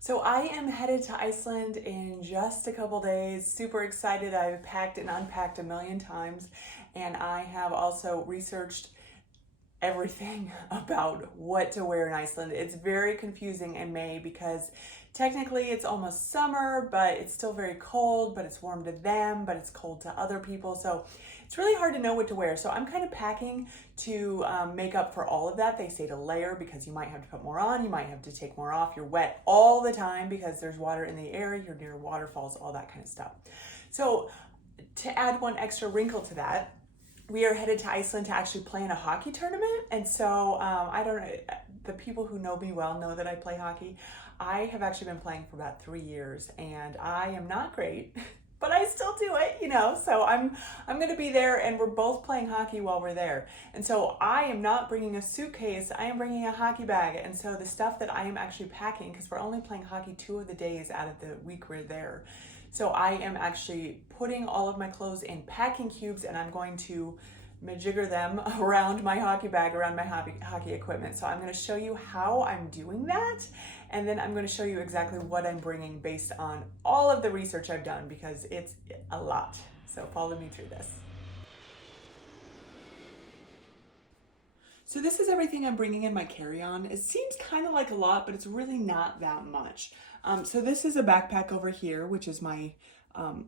So I am headed to Iceland in just a couple days. Super excited. I've packed and unpacked a million times, and I have also researched everything about what to wear in Iceland. It's very confusing in May because technically it's almost summer, but it's still very cold, but it's warm to them, but it's cold to other people. So it's really hard to know what to wear. So I'm kind of packing to make up for all of that. They say to layer because you might have to put more on, you might have to take more off. You're wet all the time because there's water in the air, you're near waterfalls, all that kind of stuff. So to add one extra wrinkle to that, we are headed to Iceland to actually play in a hockey tournament. And so I don't know, the people who know me well know that I play hockey. I have actually been playing for about 3 years and I am not great, but I still do it, you know. So I'm going to be there and we're both playing hockey while we're there. And so I am not bringing a suitcase, I am bringing a hockey bag. And so the stuff that I am actually packing, because we're only playing hockey 2 of the days out of the week we're there. So I am actually putting all of my clothes in packing cubes and I'm going to majigger them around my hockey bag, around my hockey equipment. So I'm going to show you how I'm doing that. And then I'm going to show you exactly what I'm bringing based on all of the research I've done because it's a lot. So follow me through this. So this is everything I'm bringing in my carry-on. It seems kind of like a lot, but it's really not that much. So this is a backpack over here, which is my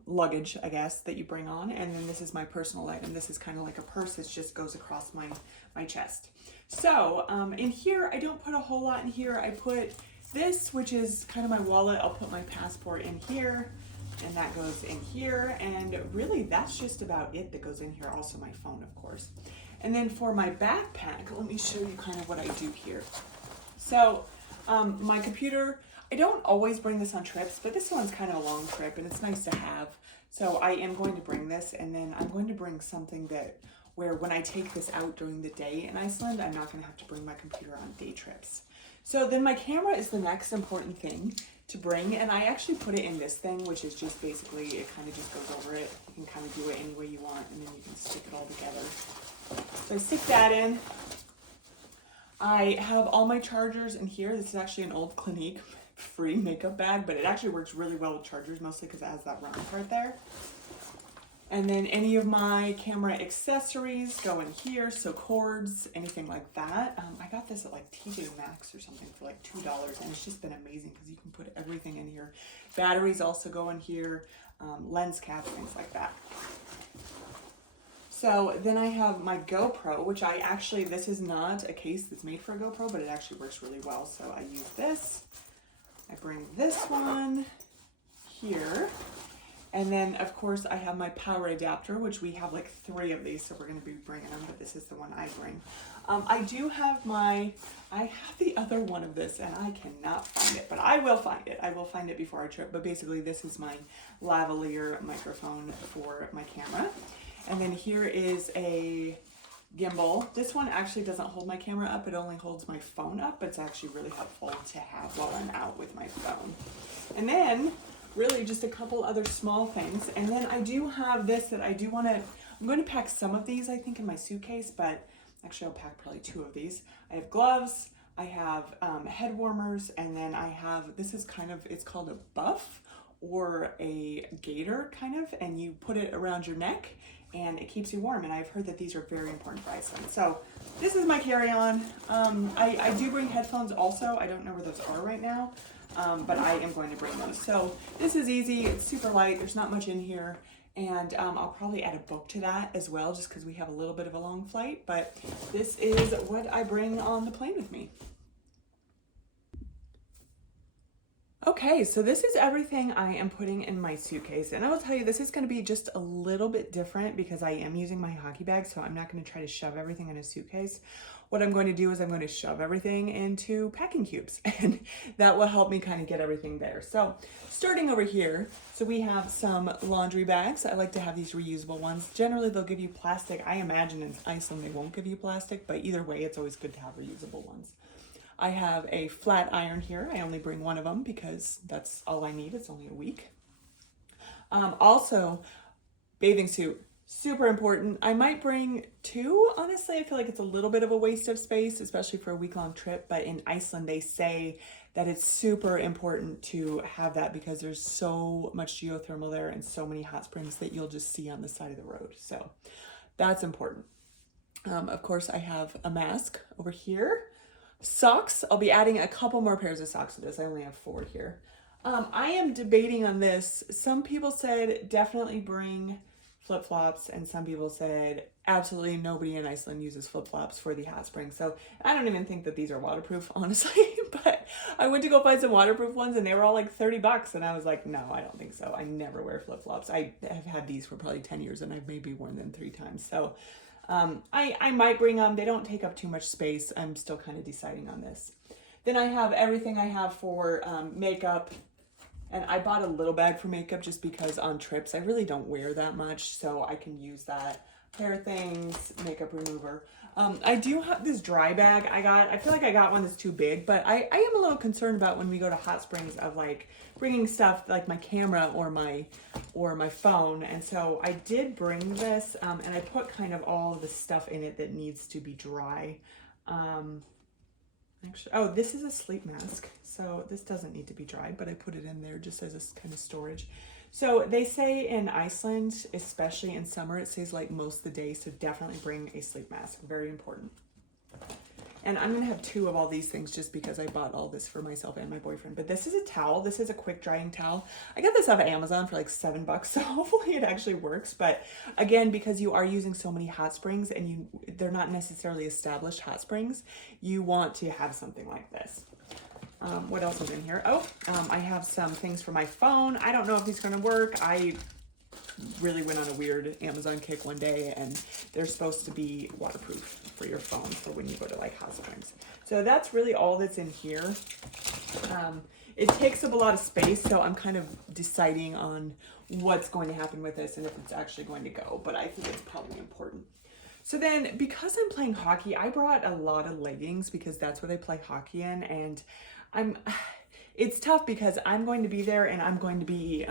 luggage, I guess, that you bring on. And then this is my personal item. This is kind of like a purse that just goes across my chest. So in here, I don't put a whole lot in here. I put this, which is kind of my wallet. I'll put my passport in here. And that goes in here. And really, that's just about it that goes in here. Also my phone, of course. And then for my backpack, let me show you kind of what I do here. So my computer, I don't always bring this on trips, but this one's kind of a long trip and it's nice to have. So I am going to bring this, and then I'm going to bring something that where when I take this out during the day in Iceland, I'm not going to have to bring my computer on day trips. So then my camera is the next important thing to bring, and I actually put it in this thing, which is just basically, it kind of just goes over it. You can kind of do it any way you want, and then you can stick it all together. So I stick that in. I have all my chargers in here. This is actually an old Clinique free makeup bag, but it actually works really well with chargers, mostly because it has that round part there. And then any of my camera accessories go in here, so cords, anything like that. I got this at like TJ Maxx or something for like $2, and it's just been amazing because you can put everything in here. Batteries also go in here, lens caps, things like that. So then I have my GoPro, which this is not a case that's made for a GoPro, but it actually works really well. So I use this. I bring this one here. And then, of course, I have my power adapter, which we have like 3 of these, so we're going to be bringing them, but this is the one I bring. I have the other one of this, and I cannot find it, but I will find it. I will find it before our trip, but basically this is my lavalier microphone for my camera. And then here is a gimbal. This one actually doesn't hold my camera up, it only holds my phone up, but it's actually really helpful to have while I'm out with my phone. And then really just a couple other small things. And then I do have this that I'm going to pack some of these, I think, in my suitcase, but actually I'll pack probably 2 of these. I have gloves, I have head warmers, and then I have, this is kind of, it's called a buff or a gaiter kind of, and you put it around your neck and it keeps you warm. And I've heard that these are very important for Iceland. So this is my carry-on. I do bring headphones also. I don't know where those are right now. But I am going to bring those. So this is easy, it's super light, there's not much in here, and I'll probably add a book to that as well, just because we have a little bit of a long flight, but this is what I bring on the plane with me. Okay, so this is everything I am putting in my suitcase, and I will tell you this is going to be just a little bit different because I am using my hockey bag, so I'm not going to try to shove everything in a suitcase. What I'm going to do is I'm going to shove everything into packing cubes, and that will help me kind of get everything there. So starting over here, so we have some laundry bags. I like to have these reusable ones. Generally, they'll give you plastic. I imagine in Iceland they won't give you plastic, but either way, it's always good to have reusable ones. I have a flat iron here. I only bring 1 of them because that's all I need. It's only a week. Also, bathing suit, super important. I might bring 2. Honestly, I feel like it's a little bit of a waste of space, especially for a week-long trip. But in Iceland, they say that it's super important to have that because there's so much geothermal there and so many hot springs that you'll just see on the side of the road. So that's important. Of course, I have a mask over here. Socks, I'll be adding a couple more pairs of socks to this. I only have 4 here. I am debating on this. Some people said definitely bring flip-flops, and some people said absolutely nobody in Iceland uses flip-flops for the hot spring. So I don't even think that these are waterproof, honestly, but I went to go find some waterproof ones and they were all like $30 and I was like, no, I don't think so. I never wear flip-flops. I have had these for probably 10 years and I've maybe worn them 3 times. So I might bring them. They don't take up too much space. I'm still kind of deciding on this. Then I have everything I have for makeup. And I bought a little bag for makeup just because on trips I really don't wear that much, so I can use that. Hair things, makeup remover. I do have this dry bag I got. I feel like I got one that's too big, but I am a little concerned about when we go to hot springs of like bringing stuff like my camera or my phone. And so I did bring this and I put kind of all the stuff in it that needs to be dry. Actually, oh, this is a sleep mask, so this doesn't need to be dried, but I put it in there just as a kind of storage. So they say in Iceland, especially in summer, it stays like most of the day, so definitely bring a sleep mask, very important. And I'm gonna have 2 of all these things just because I bought all this for myself and my boyfriend. But this is a towel. This is a quick drying towel. I got this off of Amazon for like $7, so hopefully it actually works. But again, because you are using so many hot springs and they're not necessarily established hot springs, you want to have something like this. What else is in here? Oh, I have some things for my phone. I don't know if these are gonna work. I really went on a weird Amazon kick one day and they're supposed to be waterproof for your phone for when you go to like hot springs. So that's really all that's in here. It takes up a lot of space, so I'm kind of deciding on what's going to happen with this and if it's actually going to go, but I think it's probably important. So then, because I'm playing hockey, I brought a lot of leggings because that's what I play hockey in, and it's tough because I'm going to be there and I'm going to be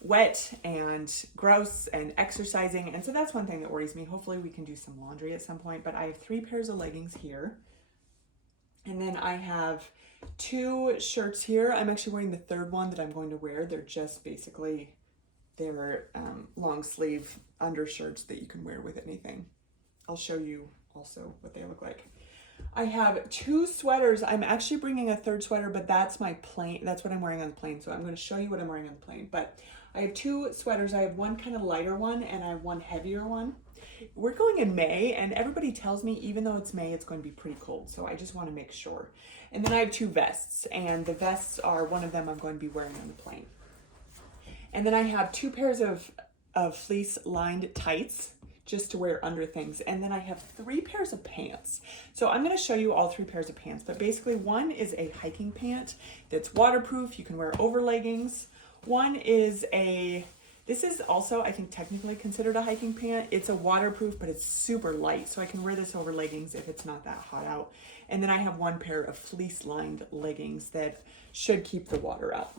wet and gross and exercising, and so that's one thing that worries me. Hopefully we can do some laundry at some point, but I have 3 pairs of leggings here, and then I have 2 shirts here. I'm actually wearing the 3rd one that I'm going to wear. They're just basically, they're long sleeve undershirts that you can wear with anything. I'll show you also what they look like. I have 2 sweaters. I'm actually bringing a 3rd sweater, but that's my plane. That's what I'm wearing on the plane. So I'm going to show you what I'm wearing on the plane. But I have 2 sweaters. I have one kind of lighter one and I have one heavier one. We're going in May and everybody tells me even though it's May, it's going to be pretty cold. So I just want to make sure. And then I have 2 vests, and the vests are one of them I'm going to be wearing on the plane. And then I have 2 pairs of fleece lined tights just to wear under things. And then I have 3 pairs of pants. So I'm gonna show you all 3 pairs of pants, but basically one is a hiking pant that's waterproof. You can wear over leggings. One is this is also, I think, technically considered a hiking pant. It's a waterproof, but it's super light. So I can wear this over leggings if it's not that hot out. And then I have 1 pair of fleece lined leggings that should keep the water out.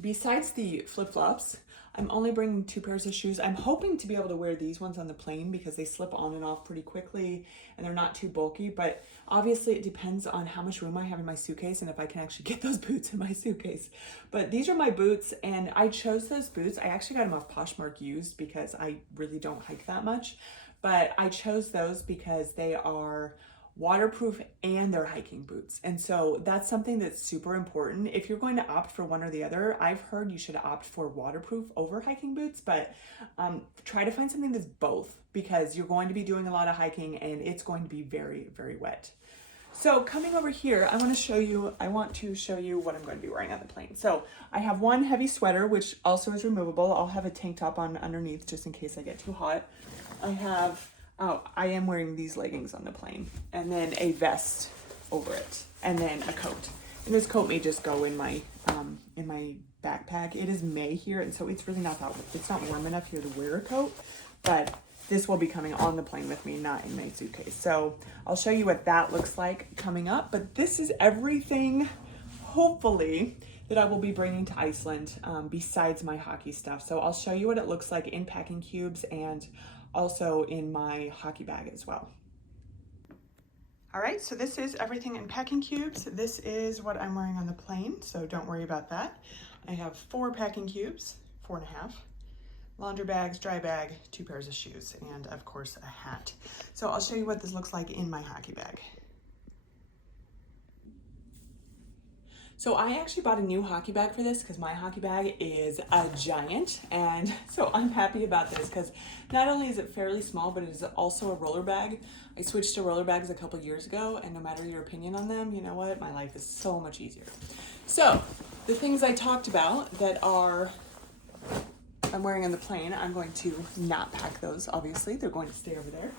Besides the flip-flops, I'm only bringing 2 pairs of shoes. I'm hoping to be able to wear these ones on the plane because they slip on and off pretty quickly and they're not too bulky, but obviously it depends on how much room I have in my suitcase and if I can actually get those boots in my suitcase. But these are my boots, and I chose those boots. I actually got them off Poshmark used because I really don't hike that much, but I chose those because they are waterproof and they're hiking boots. And so that's something that's super important. If you're going to opt for one or the other, I've heard you should opt for waterproof over hiking boots, but try to find something that's both because you're going to be doing a lot of hiking and it's going to be very, very wet. So coming over here, I want to show you what I'm going to be wearing on the plane. So I have 1 heavy sweater, which also is removable. I'll have a tank top on underneath just in case I get too hot. I am wearing these leggings on the plane, and then a vest over it, and then a coat. And this coat may just go in my backpack. It is May here, and so it's really it's not warm enough here to wear a coat, but this will be coming on the plane with me, not in my suitcase. So I'll show you what that looks like coming up, but this is everything, hopefully, that I will be bringing to Iceland besides my hockey stuff. So I'll show you what it looks like in packing cubes and also in my hockey bag as well. All right, so this is everything in packing cubes. This is what I'm wearing on the plane, so don't worry about that. I have 4 packing cubes, 4.5. Laundry bags, dry bag, 2 pairs of shoes, and of course a hat. So I'll show you what this looks like in my hockey bag. So I actually bought a new hockey bag for this because my hockey bag is a giant, and so I'm happy about this because not only is it fairly small, but it is also a roller bag. I switched to roller bags a couple years ago, and no matter your opinion on them, you know what? My life is so much easier. So the things I talked about that I'm wearing on the plane, I'm going to not pack those, obviously. They're going to stay over there.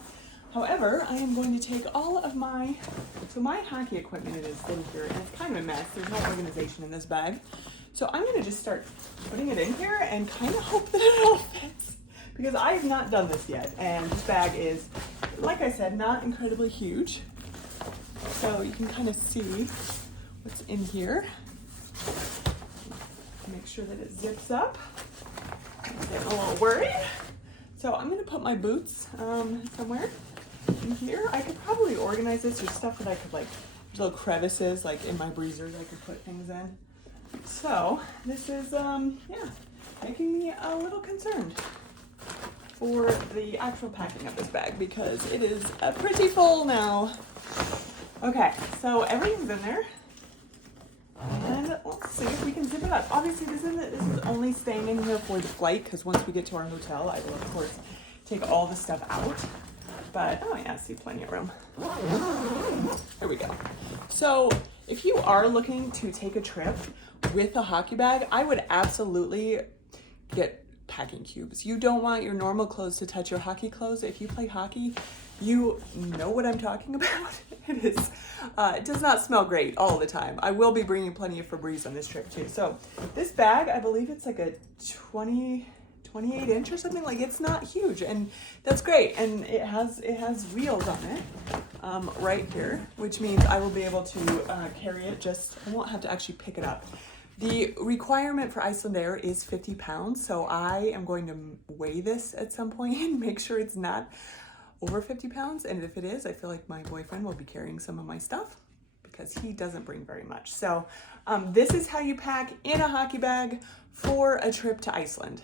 However, I am going to take all of my hockey equipment is in here, and it's kind of a mess. There's no organization in this bag. So I'm going to just start putting it in here and kind of hope that it all fits, because I have not done this yet. And this bag is, like I said, not incredibly huge. So you can kind of see what's in here. Make sure that it zips up. I'm getting a little worried. So I'm going to put my boots somewhere in here. I could probably organize this. There's stuff that I could, like, there's little crevices like in my breezers I could put things in. So this is yeah, making me a little concerned for the actual packing of this bag because it is pretty full now. Okay, so everything's in there. And let's see if we can zip it up. Obviously, this is only staying in here for the flight because once we get to our hotel, I will, of course, take all the stuff out. But, oh yeah, I see plenty of room. There we go. So, if you are looking to take a trip with a hockey bag, I would absolutely get packing cubes. You don't want your normal clothes to touch your hockey clothes. If you play hockey, you know what I'm talking about. It does not smell great all the time. I will be bringing plenty of Febreze on this trip too. So this bag, I believe it's like a 28 inch or something. Like, it's not huge, and that's great. And it has wheels on it right here, which means I will be able to carry it. I won't have to actually pick it up. The requirement for Iceland Air is 50 pounds, so I am going to weigh this at some point and make sure it's not over 50 pounds. And if it is, I feel like my boyfriend will be carrying some of my stuff because he doesn't bring very much. So this is how you pack in a hockey bag for a trip to Iceland.